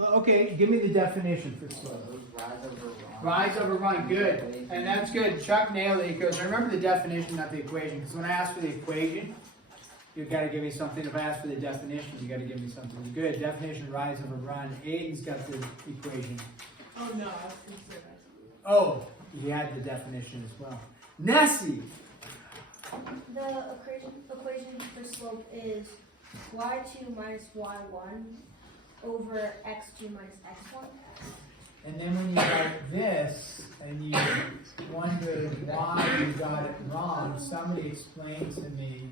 Okay, give me the definition for slope. Rise over run, good. And that's good. Chuck nailed it. He goes, remember the definition, not the equation. Because when I ask for the equation, you've got to give me something. If I ask for the definition, you've got to give me something. Good. Definition, rise over run. Aiden's got the equation. Oh, no, I was considering. Oh, he had the definition as well. Nessie! The equation for slope is y2 minus y1 over x2 minus x1. And then when you write this, and you wonder why you got it wrong, somebody explain to me.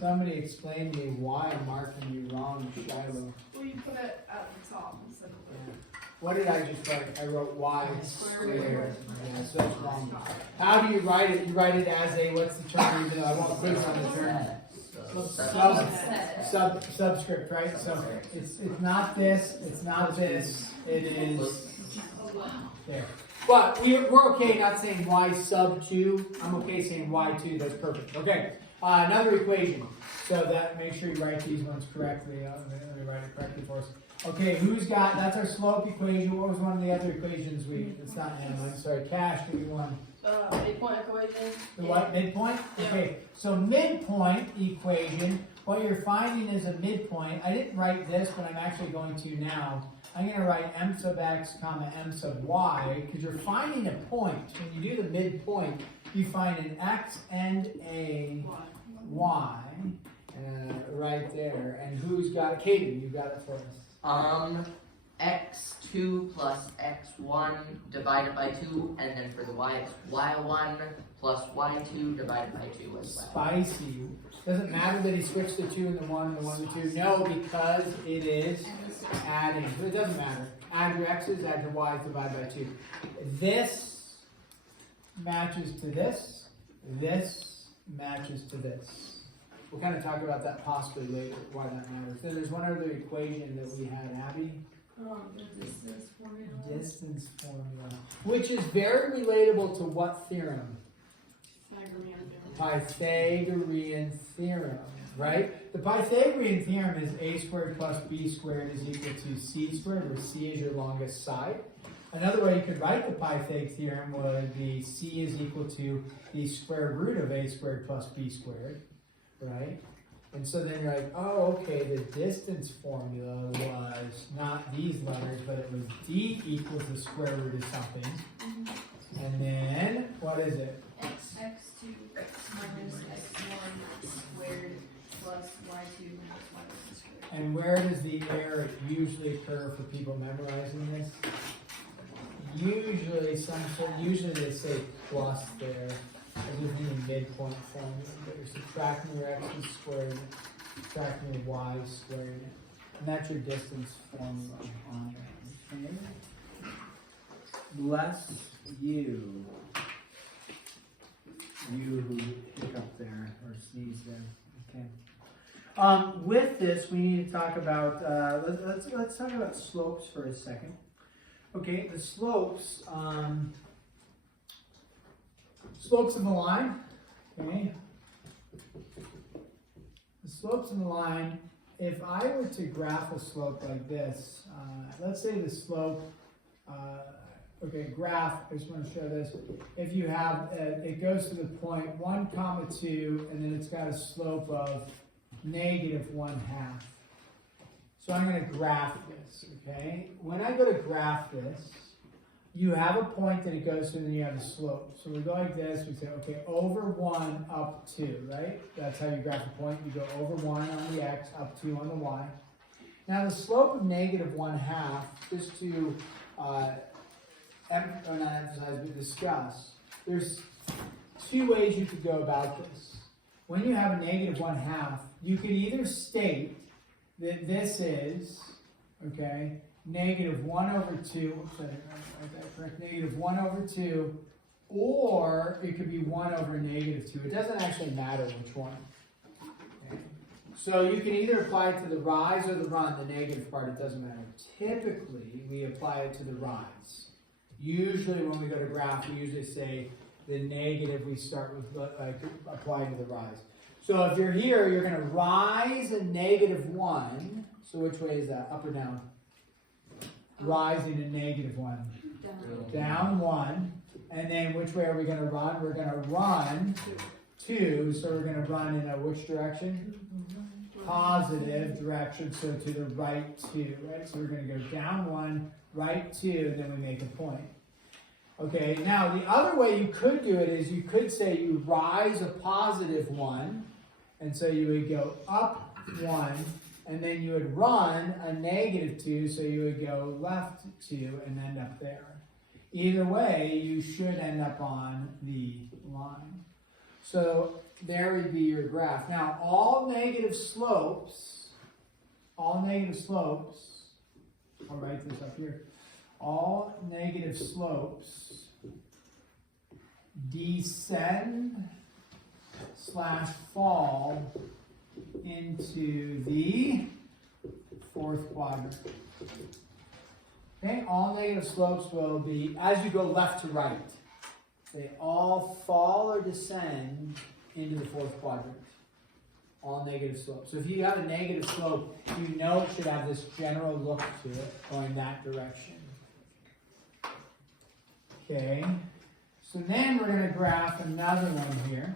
Somebody explain to me why I'm marking you wrong, Shiloh. Well, you put it at the top instead of the... What did I just write? I wrote y squared. Yeah, so that's wrong. How do you write it? You write it as a, what's the term? Even though I won't click on the term. Subscript, right? So it's not this, it's not this, it is there. But we're okay not saying y sub 2. I'm okay saying y2, that's perfect. Okay, another equation. So that, make sure you write these ones correctly. Let me write it correctly for us. Okay, who's got, that's our slope equation. What was one of the other equations it's not Emma, I'm sorry, Cash, give me one. Midpoint equation. The what, midpoint? Yeah. Okay, so midpoint equation, what you're finding is a midpoint. I didn't write this, but I'm actually going to now. I'm going to write m sub x comma m sub y, because you're finding a point. When you do the midpoint, you find an x and a y right there. And who's got it? Katie, you got it for us. X2 plus x1 divided by 2, and then for the y, it's y1 plus y2 divided by 2 as well. Spicy. Doesn't matter that he switched the 2 and the 1 and the 1 and the 2. No, because it is adding. But it doesn't matter. Add your x's, add your y's, divide by 2. This matches to this. This matches to this. We'll kind of talk about that possibly later, why that matters. Then there's one other equation that we had, Abby. The distance formula. Distance formula. Which is very relatable to what theorem? Pythagorean theorem, right? The Pythagorean theorem is a squared plus b squared is equal to c squared, where c is your longest side. Another way you could write the Pythag theorem would be c is equal to the square root of a squared plus b squared, right? And so then you're like, oh, okay, the distance formula was not these letters, but it was d equals the square root of something. And then, what is it? X2 minus x1 squared plus y2 minus y1 squared. And where does the error usually occur for people memorizing this? Usually they say plus there. As if you need midpoint formula, but you're subtracting your x's squared, subtracting your y's squared, and that's your distance formula on it. Okay? Bless you. You who hiccup there or sneeze there. Okay. With this, we need to talk about. Let's talk about slopes for a second. Okay, the slopes. Slopes in the line, okay? The slopes in the line, if I were to graph a slope like this, let's say the slope, graph, I just want to show this. If you have, it goes to the point 1, 2, and then it's got a slope of -1/2. So I'm going to graph this, okay? When I go to graph this, you have a point that it goes to, and then you have a slope. So we go like this, we say, okay, over 1, up 2, right? That's how you graph a point. You go over 1 on the x, up 2 on the y. Now the slope of -1/2, just to, not emphasize, but discuss, there's 2 ways you could go about this. When you have a -1/2, you could either state that this is, okay, -1/2, oops, I didn't write that correct, -1/2, or it could be 1/2. It doesn't actually matter which one. Okay. So you can either apply it to the rise or the run, the negative part, it doesn't matter. Typically, we apply it to the rise. Usually when we go to graph, we usually say the negative we start with applying to the rise. So if you're here, you're going to rise a -1. So which way is that? Up or down? Rising a -1. Down 1. And then which way are we going to run? We're going to run 2. So we're going to run in which direction? Positive direction. So to the right 2. Right? So we're going to go down 1, right 2, and then we make a point. Okay, now the other way you could do it is you could say you rise a +1, and so you would go up 1, and then you would run a -2, so you would go left 2 and end up there. Either way, you should end up on the line. So there would be your graph. Now all negative slopes, I'll write this up here. All negative slopes descend / fall into the 4th quadrant. Okay, all negative slopes will be, as you go left to right, they all fall or descend into the 4th quadrant. All negative slopes. So if you have a negative slope, you know it should have this general look to it, going that direction. Okay, so then we're going to graph another one here,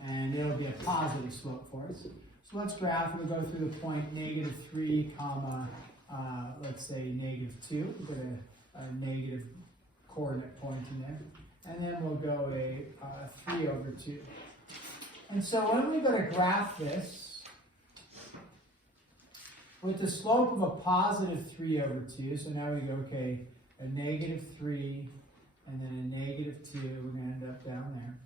and it'll be a positive slope for us. So let's graph, we'll go through the point -3, let's say -2, put a negative coordinate point in there, and then we'll go a 3/2. And so when we go to graph this, with the slope of a positive 3/2, so now we go, okay, a -3, and then a -2, we're going to end up down there.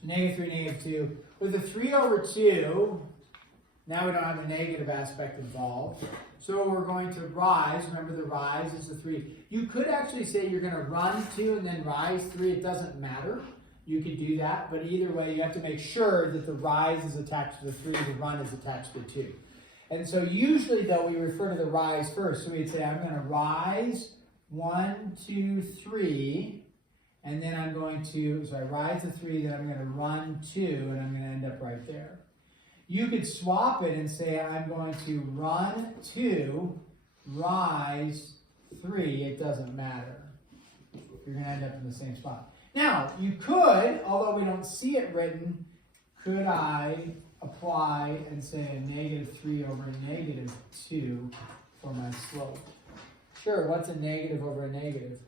So -3, -2. With the 3/2, now we don't have a negative aspect involved. So we're going to rise. Remember, the rise is the 3. You could actually say you're going to run 2 and then rise 3. It doesn't matter. You could do that. But either way, you have to make sure that the rise is attached to the 3, the run is attached to 2. And so usually, though, we refer to the rise first. So we'd say, I'm going to rise 1, 2, 3. And then I'm going to, so I rise the 3, then I'm going to run 2, and I'm going to end up right there. You could swap it and say, I'm going to run 2, rise 3. It doesn't matter. You're going to end up in the same spot. Now, you could, although we don't see it written, could I apply and say a -3 over a -2 for my slope? Sure, what's a negative over a negative?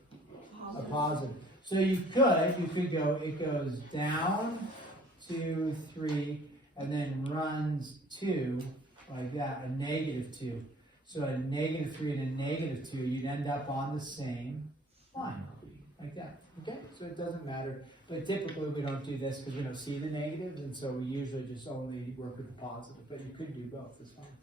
A positive. So you could go, it goes down 2, 3, and then runs 2, like that, a -2. So a -3 and a -2, you'd end up on the same line, like that. Okay, so it doesn't matter. But typically we don't do this because we don't see the negatives, and so we usually just only work with the positive. But you could do both, it's fine.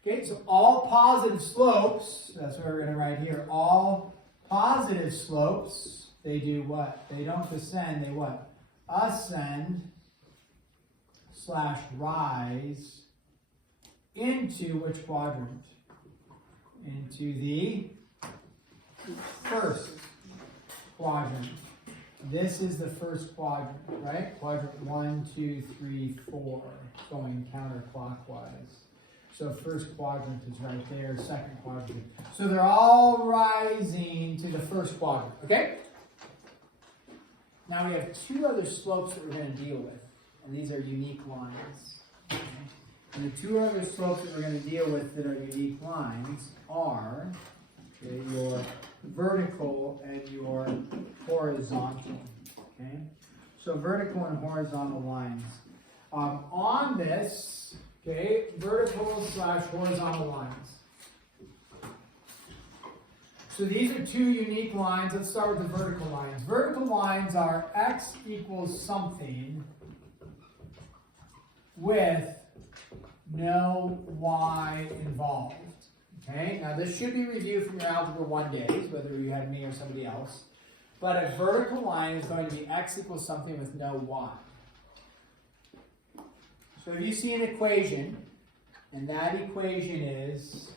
Okay, so all positive slopes, that's what we're going to write here, all positive slopes, they do what? They don't descend, they what? Ascend / rise into which quadrant? Into the 1st quadrant. This is the 1st quadrant, right? Quadrant 1, 2, 3, 4, going counterclockwise. So 1st quadrant is right there, 2nd quadrant. So they're all rising to the 1st quadrant, okay? Now we have 2 other slopes that we're going to deal with, and these are unique lines. Okay? And the 2 other slopes that we're going to deal with that are unique lines are your vertical and your horizontal. Okay, so vertical and horizontal lines. On this, okay, vertical / horizontal lines. So these are 2 unique lines. Let's start with the vertical lines. Vertical lines are x equals something with no y involved. Okay, now this should be reviewed from your Algebra 1 days, whether you had me or somebody else. But a vertical line is going to be x equals something with no y. So if you see an equation, and that equation is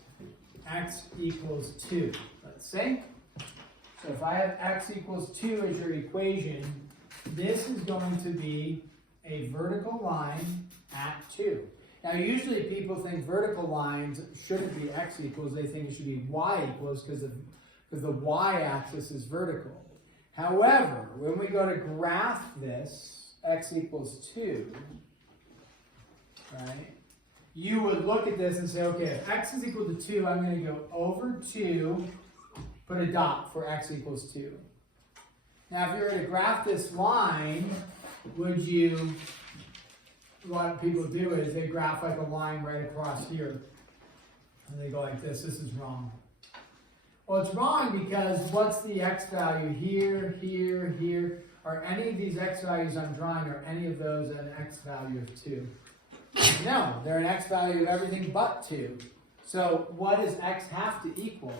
x equals 2, let's say. So if I have x equals 2 as your equation, this is going to be a vertical line at 2. Now usually people think vertical lines shouldn't be x equals, they think it should be y equals because the y-axis is vertical. However, when we go to graph this, x equals 2, right? You would look at this and say, okay, if x is equal to 2, I'm going to go over 2, put a dot for x equals 2. Now, if you were to graph this line, what people do is they graph like a line right across here. And they go like this. This is wrong. Well, it's wrong because what's the x value here, here, here? Are any of these x values I'm drawing, are any of those an x value of 2? No, they're an x value of everything but 2. So what does x have to equal?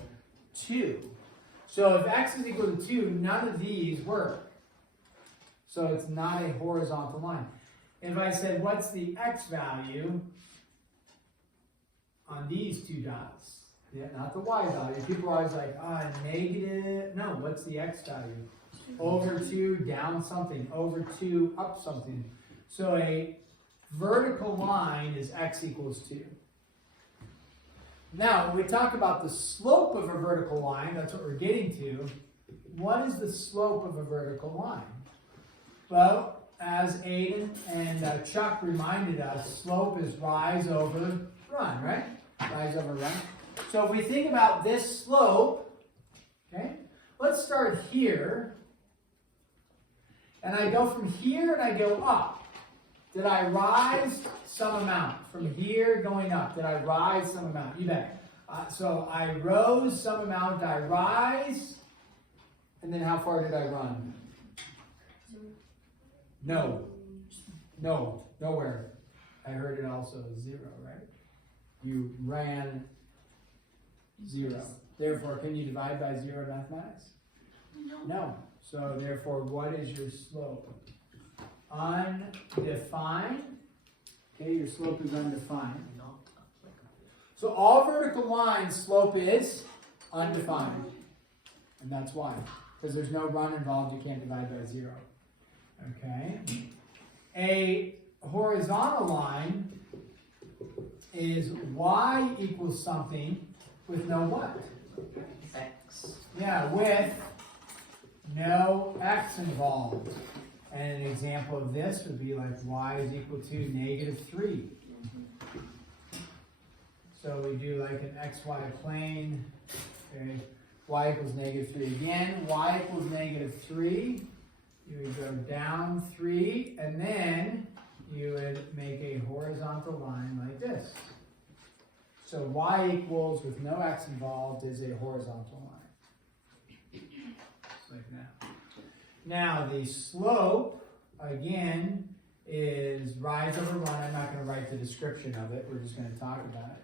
2. So if x is equal to 2, none of these work. So it's not a horizontal line. If I said, what's the x value on these 2 dots? Yeah, not the y value. People are always like, negative. No, what's the x value? Over 2, down something. Over 2, up something. So a vertical line is x equals 2. Now, when we talk about the slope of a vertical line, that's what we're getting to. What is the slope of a vertical line? Well, as Aiden and Chuck reminded us, slope is rise over run, right? Rise over run. So if we think about this slope, okay, let's start here. And I go from here and I go up. Did I rise some amount? From here going up, did I rise some amount? You bet. So I rose some amount, did I rise? And then how far did I run? No. No, nowhere. I heard it also 0, right? You ran 0. Therefore, can you divide by 0 in mathematics? No. So therefore, what is your slope? Undefined. Okay, your slope is undefined. So all vertical lines, slope is undefined. And that's why. Because there's no run involved, you can't divide by 0. Okay. A horizontal line is y equals something with no what? X. Yeah, with no x involved. And an example of this would be like y is equal to -3. So we do like an xy plane. Okay. Y equals -3 again. Y equals -3. You would go down 3, and then you would make a horizontal line like this. So y equals, with no x involved, is a horizontal line. Just like that. Now the slope, again, is rise over run. I'm not going to write the description of it. We're just going to talk about it.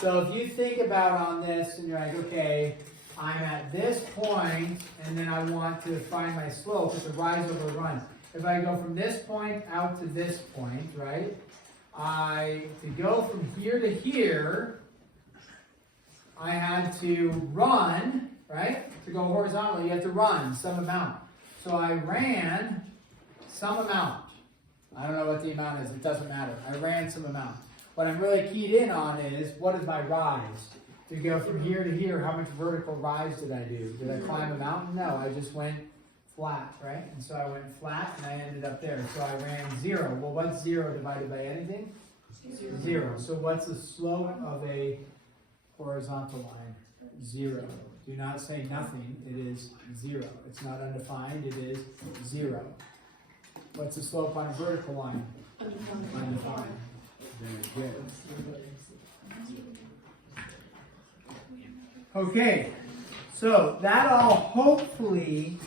So if you think about on this, and you're like, okay, I'm at this point, and then I want to find my slope. It's a rise over run. If I go from this point out to this point, right? To go from here to here, I had to run, right? To go horizontally, you have to run some amount. So I ran some amount. I don't know what the amount is. It doesn't matter. I ran some amount. What I'm really keyed in on is, what is my rise? To go from here to here, how much vertical rise did I do? Did I climb a mountain? No, I just went flat, right? And so I went flat and I ended up there. So I ran 0. Well, what's 0 divided by anything? 0. So what's the slope of a horizontal line? 0. Do not say nothing. It is 0. It's not undefined. It is 0. What's the slope on a vertical line? Undefined. Very good. Okay, so that all hopefully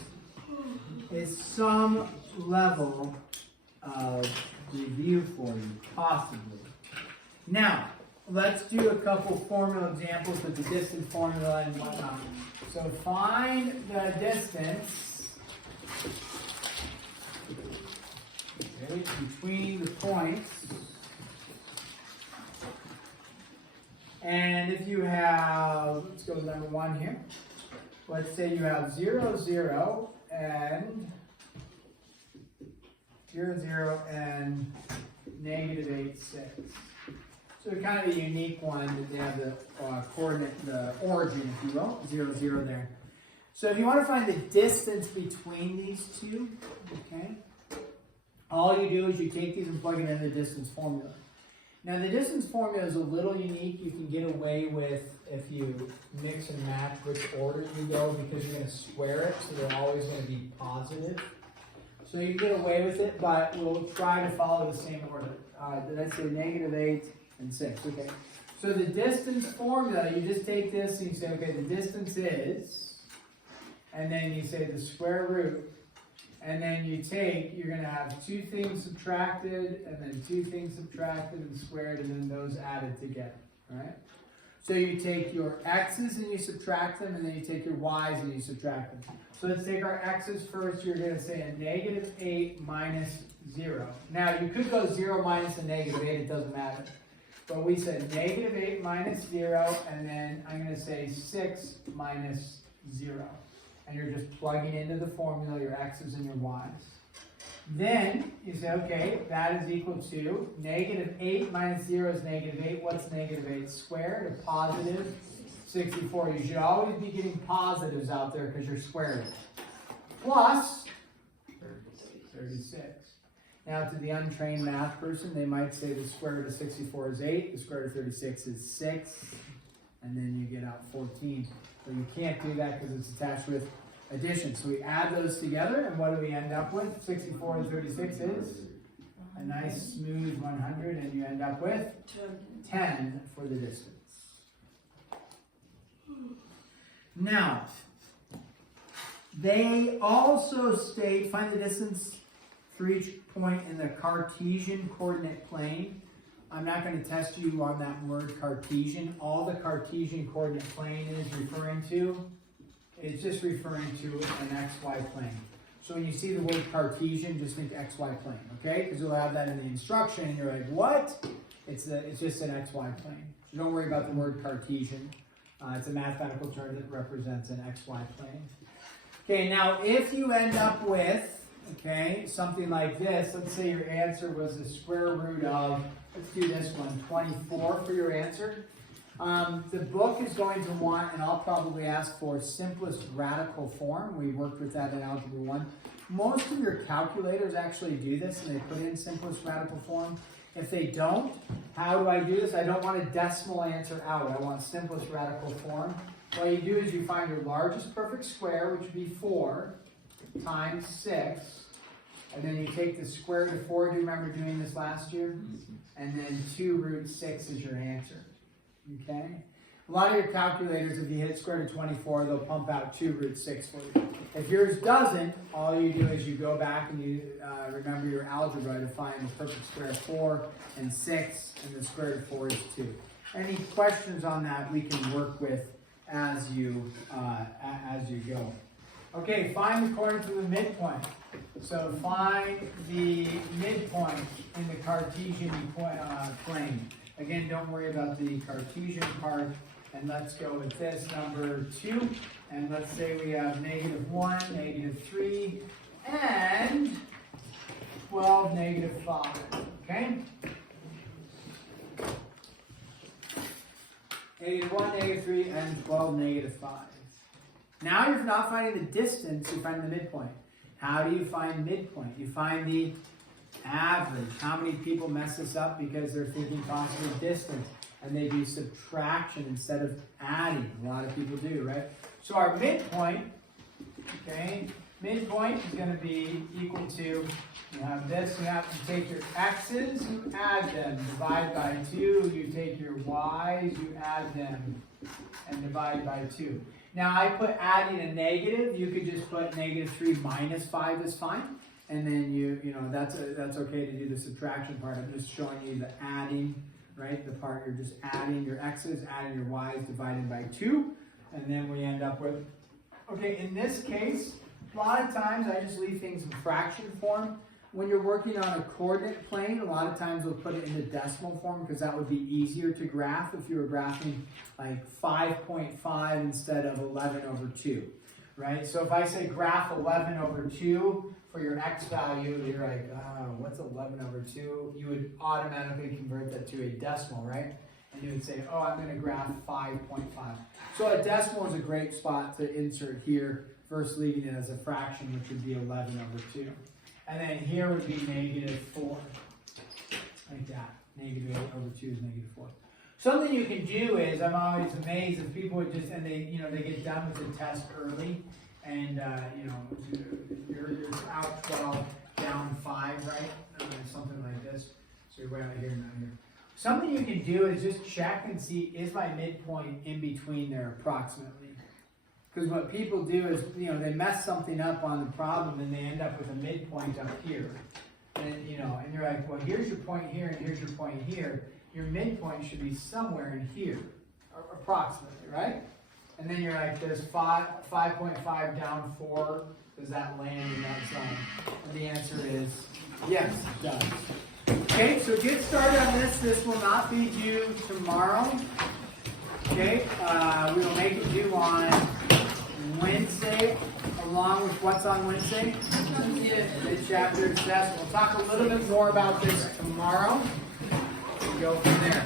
is some level of review for you, possibly. Now, let's do a couple formula examples with the distance formula and whatnot. So find the distance, okay, between the points. And if you have, let's go with number 1 here. Let's say you have 0, 0, and 0, 0, and negative 8, 6. So kind of a unique one that they have the coordinate, the origin, if you will, 0, 0 there. So if you want to find the distance between these two, okay, all you do is you take these and plug it into the distance formula. Now the distance formula is a little unique. You can get away with if you mix and match which order you go because you're going to square it, so they're always going to be positive. So you get away with it, but we'll try to follow the same order. Did I say negative 8 and 6? Okay. So the distance formula, you just take this and you say, okay, the distance is, and then you say the square root, and then you take, you're going to have two things subtracted, and then two things subtracted and squared, and then those added together, all right? So you take your x's and you subtract them, and then you take your y's and you subtract them. So let's take our x's first. You're going to say a negative 8 minus 0. Now, you could go 0 minus a negative 8. It doesn't matter. But we said negative 8 minus 0, and then I'm going to say 6 minus 0. And you're just plugging into the formula your x's and your y's. Then you say, okay, that is equal to negative 8 minus 0 is negative 8. What's negative 8 squared? A positive 64. You should always be getting positives out there because you're squaring. Plus 36. Now to the untrained math person, they might say the square root of 64 is 8, the square root of 36 is 6, and then you get out 14. But you can't do that because it's attached with addition. So we add those together, and what do we end up with? 64 and 36 is a nice smooth 100, and you end up with 10 for the distance. Now, they also state, find the distance for each point in the Cartesian coordinate plane. I'm not going to test you on that word Cartesian. All the Cartesian coordinate plane is referring to, it's just referring to an XY plane. So when you see the word Cartesian, just think XY plane, okay? Because you'll have that in the instruction, and you're like, what? It's just an XY plane. So don't worry about the word Cartesian. It's a mathematical term that represents an XY plane. Okay, now if you end up with, okay, something like this, let's say your answer was the square root of, let's do this one, 24 for your answer. The book is going to want, and I'll probably ask for simplest radical form. We worked with that in Algebra 1. Most of your calculators actually do this, and they put in simplest radical form. If they don't, how do I do this? I don't want a decimal answer out. I want simplest radical form. What you do is you find your largest perfect square, which would be 4 times 6. And then you take the square root of 4. Do you remember doing this last year? And then 2 root 6 is your answer. Okay? A lot of your calculators, if you hit square root of 24, they'll pump out 2 root 6 for you. If yours doesn't, all you do is you go back and you remember your algebra to find the perfect square of 4 and 6, and the square root of 4 is 2. Any questions on that we can work with as you go. Okay, find the coordinates of the midpoint. So find the midpoint in the Cartesian plane. Again, don't worry about the Cartesian part. And let's go with this number 2. And let's say we have negative 1, negative 3, and 12, negative 5. Okay? Negative 1, negative 3, and 12, negative 5. Now you're not finding the distance, you find the midpoint. How do you find midpoint? You find the average. How many people mess this up because they're thinking positive distance and they do subtraction instead of adding? A lot of people do, right? So our midpoint, okay, midpoint is going to be equal to, you have this, you have to take your x's, you add them, divide by 2, you take your y's, you add them, and divide by 2. Now I put adding a negative, you could just put negative 3 minus 5 is fine. And then you know, that's okay to do the subtraction part. I'm just showing you the adding, right? The part you're just adding your x's, adding your y's, divided by 2. And then we end up with, okay, in this case, a lot of times I just leave things in fraction form. When you're working on a coordinate plane, a lot of times we'll put it in the decimal form because that would be easier to graph if you were graphing like 5.5 instead of 11 over 2, right? So if I say graph 11 over 2, for your x value, you're like, what's 11 over 2? You would automatically convert that to a decimal, right? And you would say, oh, I'm going to graph 5.5. So a decimal is a great spot to insert here versus leaving it as a fraction, which would be 11 over 2. And then here would be -4, like that. Negative 8 over 2 is -4. Something you can do is, I'm always amazed if people would just, and they get done with the test early, and you're out 12, down 5, right? Something like this. So you're way out here, not here. Something you can do is just check and see, is my midpoint in between there approximately? Because what people do is, they mess something up on the problem and they end up with a midpoint up here. And, and you're like, well, here's your point here and here's your point here. Your midpoint should be somewhere in here, approximately, right? And then you're like, does 5.5 down 4, does that land in that zone? And the answer is, yes, it does. Okay, so get started on this. This will not be due tomorrow. Okay, we will make it due on Wednesday, along with what's on Wednesday? The chapter test. We'll talk a little bit more about this tomorrow. Go from there.